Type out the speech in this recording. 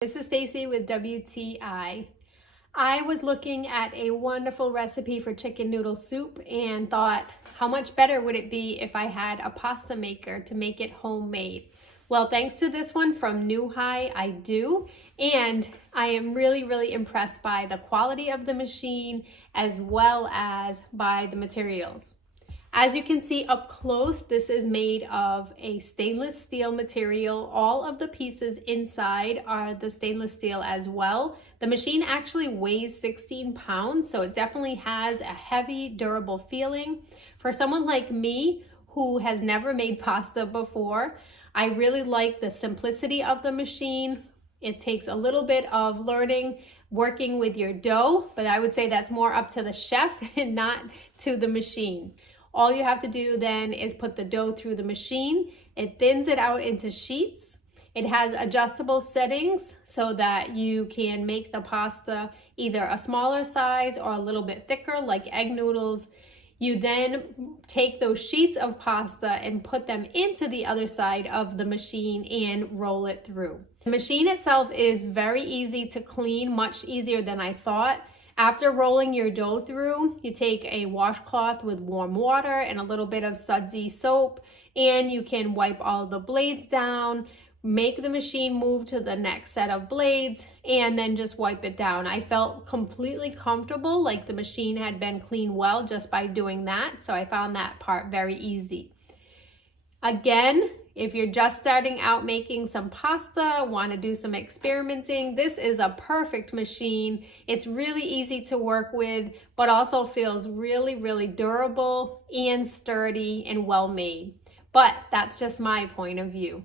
This is Stacy with WTI. I was looking at a wonderful recipe for chicken noodle soup and thought, how much better would it be if I had a pasta maker to make it homemade? Well, thanks to this one from Newhai, I do. And I am really impressed by the quality of the machine as well as by the materials. As you can see up close, this is made of a stainless steel material. All of the pieces inside are the stainless steel as well. The machine actually weighs 16 pounds, so it definitely has a heavy, durable feeling. For someone like me who has never made pasta before, I really like the simplicity of the machine. It takes a little bit of learning, working with your dough, but I would say that's more up to the chef and not to the machine. All you have to do then is put the dough through the machine. It thins it out into sheets. It has adjustable settings so that you can make the pasta either a smaller size or a little bit thicker, like egg noodles. You then take those sheets of pasta and put them into the other side of the machine and roll it through. The machine itself is very easy to clean, much easier than I thought. After rolling your dough through, you take a washcloth with warm water and a little bit of sudsy soap, and you can wipe all the blades down, make the machine move to the next set of blades, and then just wipe it down. I felt completely comfortable, like the machine had been cleaned well just by doing that, so I found that part very easy. Again, if you're just starting out making some pasta, want to do some experimenting, this is a perfect machine. It's really easy to work with, but also feels really durable and sturdy and well made. But that's just my point of view.